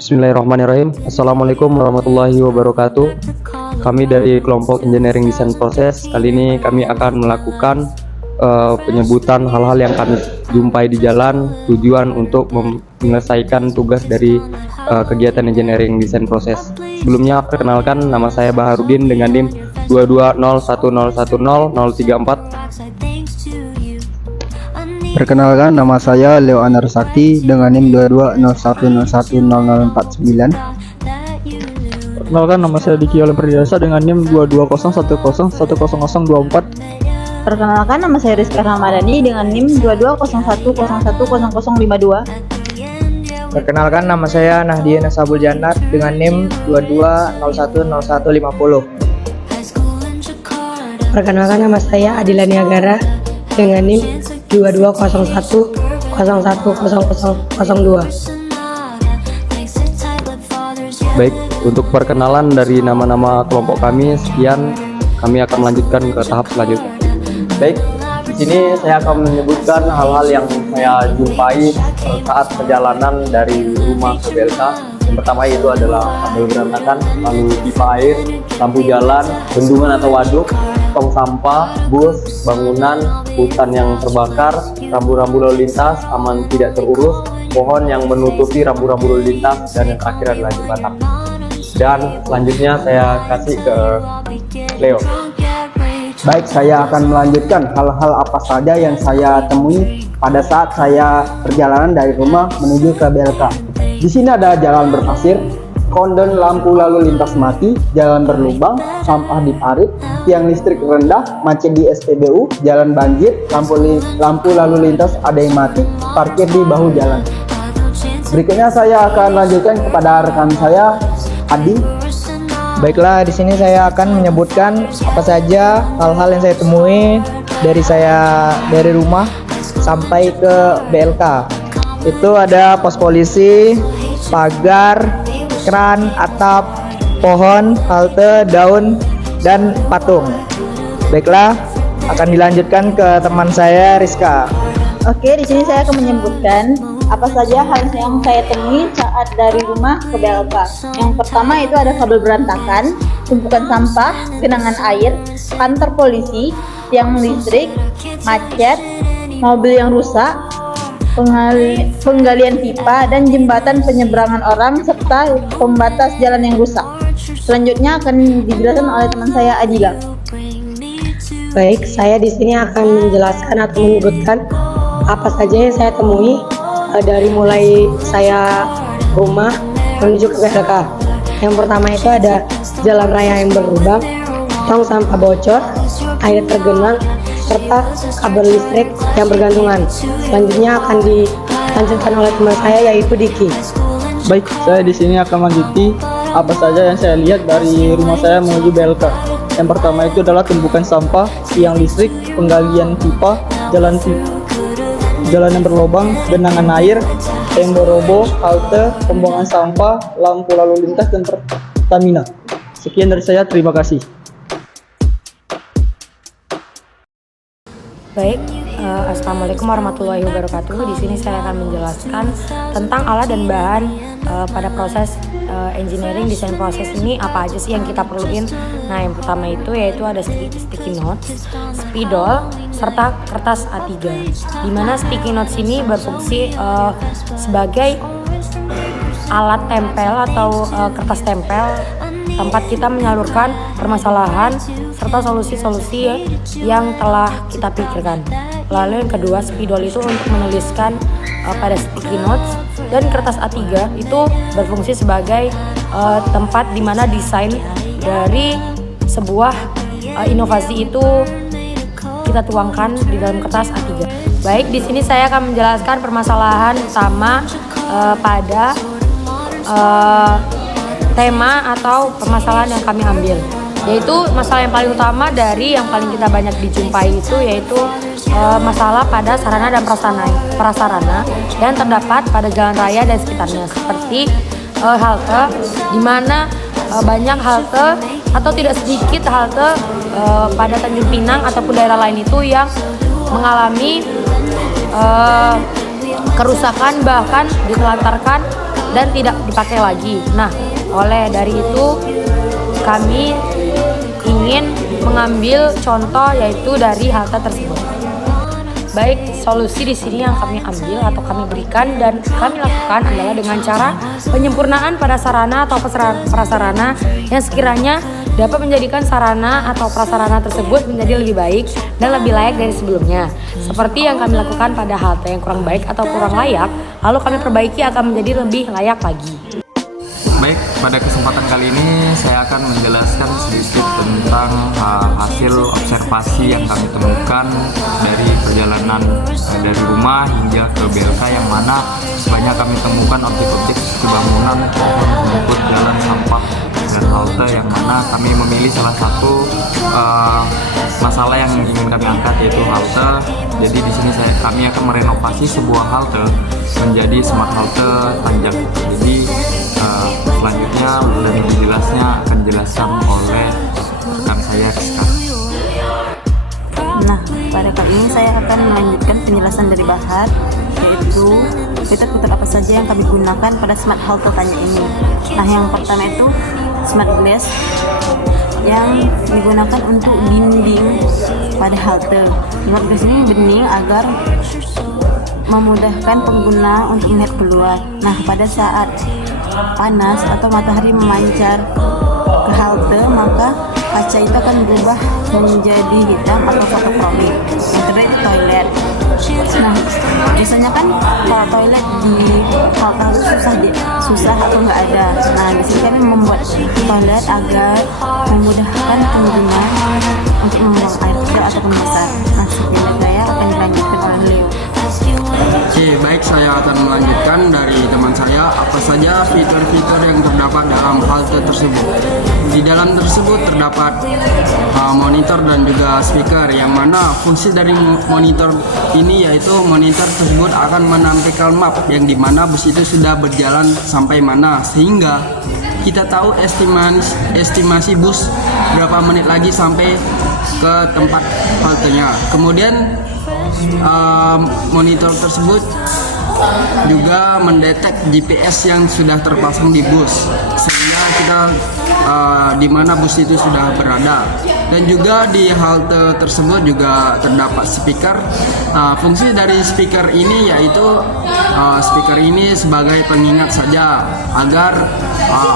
Bismillahirrahmanirrahim. Assalamualaikum warahmatullahi wabarakatuh. Kami dari kelompok Engineering Design Process. Kali ini kami akan melakukan penyebutan hal-hal yang kami jumpai di jalan, tujuan untuk menyelesaikan tugas dari kegiatan Engineering Design Process. Sebelumnya perkenalkan, nama saya Baharudin dengan NIM 22010100034. Perkenalkan, nama saya Leo Anar Sakti dengan NIM 2201010049. Perkenalkan, nama saya Diki Olimpiasa dengan NIM 2201010024. Perkenalkan, nama saya Rizka Ramadhani dengan NIM 2201010052. Perkenalkan, nama saya Nahdiana Sabul Jannat dengan NIM 22010150. Perkenalkan, nama saya Adila Niagara dengan NIM 2201010002. Baik, untuk perkenalan dari nama-nama kelompok kami, sekian. Kami akan melanjutkan ke tahap selanjutnya. Baik, di sini saya akan menyebutkan hal-hal yang saya jumpai saat perjalanan dari rumah ke BLK. Yang pertama itu adalah kabel berantakan, lalu pipa air, lampu jalan, bendungan atau waduk, tong sampah, bus, bangunan, hutan yang terbakar, rambu-rambu lalu lintas aman tidak terurus, pohon yang menutupi rambu-rambu lalu lintas, dan yang terakhir adalah jembatan. Dan selanjutnya saya kasih ke Leo. Baik, saya akan melanjutkan hal-hal apa saja yang saya temui pada saat saya perjalanan dari rumah menuju ke BLK. Di sini ada jalan berpasir, kondon lampu lalu lintas mati, jalan berlubang, sampah diparit, tiang listrik rendah, macet di SPBU, jalan banjir, lampu lalu lintas ada yang mati, parkir di bahu jalan. Berikutnya saya akan lanjutkan kepada rekan saya, Adi. Baiklah, di sini saya akan menyebutkan apa saja hal-hal yang saya temui dari rumah sampai ke BLK. Itu ada pos polisi, pagar, kran, atap, pohon, halte, daun, dan patung. Baiklah, akan dilanjutkan ke teman saya, Rizka. Oke, di sini saya akan menyebutkan apa saja hal yang saya temui saat dari rumah ke BLK. Yang pertama itu ada kabel berantakan, tumpukan sampah, genangan air, kantor polisi, tiang listrik, macet, mobil yang rusak, penggalian pipa, dan jembatan penyeberangan orang serta pembatas jalan yang rusak. Selanjutnya akan dijelaskan oleh teman saya Adila. Baik, saya di sini akan menjelaskan atau menyebutkan apa saja yang saya temui dari mulai saya rumah menuju ke BLK. Yang pertama itu ada jalan raya yang berlubang, tong sampah bocor, air tergenang, serta kabel listrik yang bergantungan. Selanjutnya akan dilanjutkan oleh teman saya, yaitu Diki. Baik, saya di sini akan lanjuti apa saja yang saya lihat dari rumah saya menuju BLK. Yang pertama itu adalah tumpukan sampah, tiang listrik, penggalian pipa, jalan yang berlubang, genangan air, tembok roboh, halte, pembuangan sampah, lampu lalu lintas, dan Pertamina. Sekian dari saya, terima kasih. Baik, Assalamualaikum warahmatullahi wabarakatuh. Di sini saya akan menjelaskan tentang alat dan bahan pada proses engineering design proses ini, apa aja sih yang kita perluin. Nah, yang pertama itu yaitu ada sticky notes, spidol, serta kertas A3. Di mana sticky notes ini berfungsi sebagai alat tempel atau kertas tempel tempat kita menyalurkan permasalahan serta solusi-solusi yang telah kita pikirkan. Lalu yang kedua, spidol itu untuk menuliskan pada sticky notes, dan kertas A3 itu berfungsi sebagai tempat di mana desain dari sebuah inovasi itu kita tuangkan di dalam kertas A3. Baik, di sini saya akan menjelaskan permasalahan utama pada tema atau permasalahan yang kami ambil, yaitu masalah yang paling utama dari yang paling kita banyak dijumpai itu yaitu masalah pada sarana dan prasarana yang terdapat pada jalan raya dan sekitarnya, seperti halte, di mana banyak halte atau tidak sedikit halte pada Tanjung Pinang ataupun daerah lain itu yang mengalami kerusakan, bahkan ditelantarkan dan tidak dipakai lagi. Nah, oleh dari itu kami ingin mengambil contoh yaitu dari halte tersebut. Baik, solusi di sini yang kami ambil atau kami berikan dan kami lakukan adalah dengan cara penyempurnaan pada sarana atau prasarana yang sekiranya dapat menjadikan sarana atau prasarana tersebut menjadi lebih baik dan lebih layak dari sebelumnya. Seperti yang kami lakukan pada halte yang kurang baik atau kurang layak, lalu kami perbaiki akan menjadi lebih layak lagi. Baik, pada kesempatan kali ini saya akan menjelaskan sedikit tentang hasil observasi yang kami temukan dari perjalanan dari rumah hingga ke BLK, yang mana banyak kami temukan objek-objek seperti bangunan, pohon, rumput, jalan, sampah, dan halte, yang mana kami memilih salah satu masalah yang ingin kami angkat yaitu halte. Jadi di sini kami akan merenovasi sebuah halte menjadi smart halte Tanjak. Jadi selanjutnya dan lebih jelasnya akan dijelaskan oleh rekan saya Rizka. Nah, pada kali ini saya akan melanjutkan penjelasan dari Bahar, yaitu fitur-fitur apa saja yang kami gunakan pada smart halte Tanjak ini. Nah, yang pertama itu smart glass yang digunakan untuk dinding pada halte. Smart glass ini bening agar memudahkan pengguna untuk melihat keluar. Nah, pada saat panas atau matahari memancar ke halte, maka kaca itu akan berubah menjadi hitam atau fotokromik. Yang kedua itu toilet. Nah, biasanya kan kalau toilet di halte susah atau nggak ada. Nah, di sini kami membuat toilet agar memudahkan pengguna untuk membuang air kecil ataupun besar. Nah, sekian saya akan dilanjutkan oleh Leo. Oke, baik, saya akan melanjutkan dari teman saya apa saja fitur-fitur yang terdapat dalam halte tersebut. Di dalam tersebut terdapat monitor dan juga speaker, yang mana fungsi dari monitor ini yaitu monitor tersebut akan menampilkan map yang dimana bus itu sudah berjalan sampai mana, sehingga kita tahu estimasi bus berapa menit lagi sampai ke tempat haltenya. Kemudian monitor tersebut juga mendetek GPS yang sudah terpasang di bus, sehingga kita di mana bus itu sudah berada. Dan juga di halte tersebut juga terdapat speaker. Fungsi dari speaker ini yaitu speaker ini sebagai pengingat saja, agar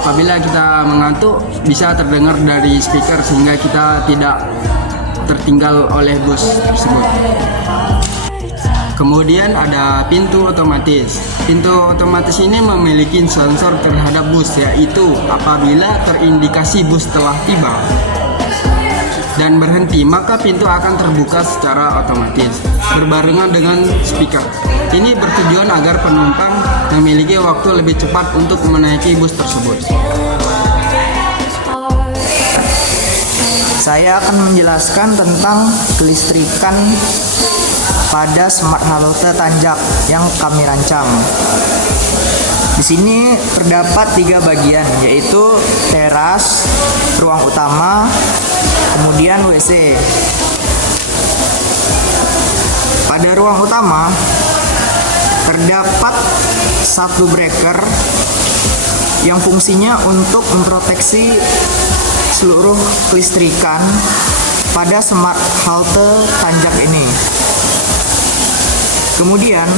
apabila kita mengantuk bisa terdengar dari speaker, sehingga kita tidak tertinggal oleh bus tersebut. Kemudian ada pintu otomatis. Pintu otomatis ini memiliki sensor terhadap bus, yaitu apabila terindikasi bus telah tiba dan berhenti, maka pintu akan terbuka secara otomatis berbarengan dengan speaker. Ini bertujuan agar penumpang memiliki waktu lebih cepat untuk menaiki bus tersebut. Saya akan menjelaskan tentang kelistrikan pada smart halte Tanjak yang kami rancang. Di sini terdapat 3 bagian, yaitu teras, ruang utama, kemudian WC. Pada ruang utama terdapat 1 breaker yang fungsinya untuk memproteksi seluruh kelistrikan pada smart halte Tanjak ini. Kemudian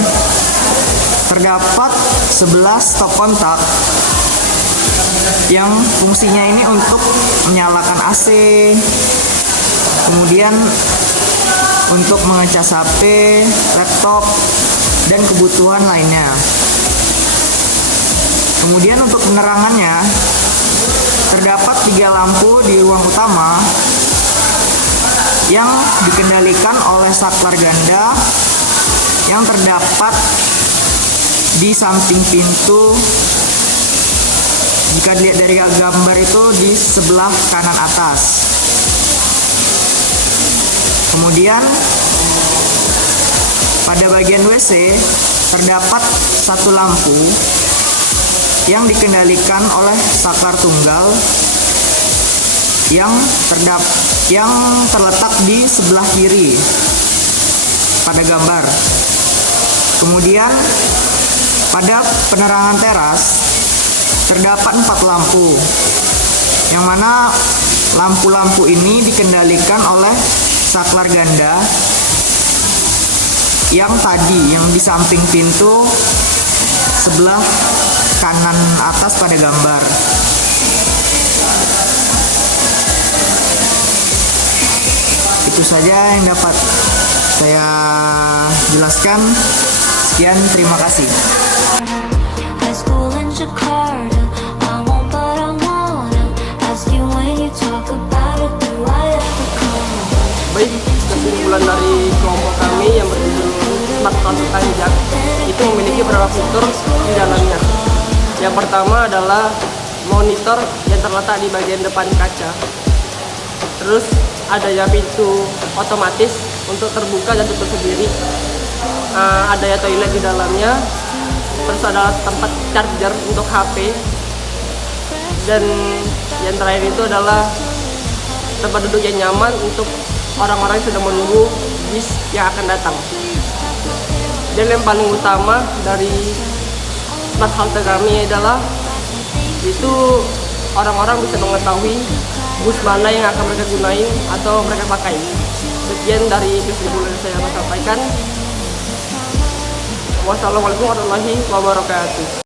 terdapat 11 stop kontak yang fungsinya ini untuk menyalakan AC, kemudian untuk mengecas HP, laptop, dan kebutuhan lainnya. Kemudian untuk penerangannya terdapat 3 lampu di ruang utama yang dikendalikan oleh saklar ganda yang terdapat di samping pintu. Jika dilihat dari gambar itu di sebelah kanan atas. Kemudian pada bagian WC terdapat 1 lampu yang dikendalikan oleh saklar tunggal yang terletak di sebelah kiri pada gambar. Kemudian pada penerangan teras terdapat 4 lampu, yang mana lampu-lampu ini dikendalikan oleh saklar ganda yang di samping pintu sebelah kanan atas pada gambar. Itu saja yang dapat saya jelaskan. Sekian, terima kasih. High school in Jakarta, I won't but I wanna ask you when you talk about it, do I ever come? Baik, kesimpulan dari kelompok kami yang berjudul Smart House Tanjak itu memiliki beberapa fitur di dalamnya. Yang pertama adalah monitor yang terletak di bagian depan kaca. Terus adanya pintu otomatis untuk terbuka dan tutup sendiri. Adanya toilet di dalamnya. Terus ada tempat charger untuk HP. Dan yang terakhir itu adalah tempat duduk yang nyaman untuk orang-orang yang sedang menunggu bis yang akan datang. Dan yang paling utama dari smart halte kami adalah itu orang-orang bisa mengetahui bus mana yang akan mereka gunain atau mereka pakai. Sekian dari kesimpulan yang saya sampaikan. Wassalamualaikum warahmatullahi wabarakatuh.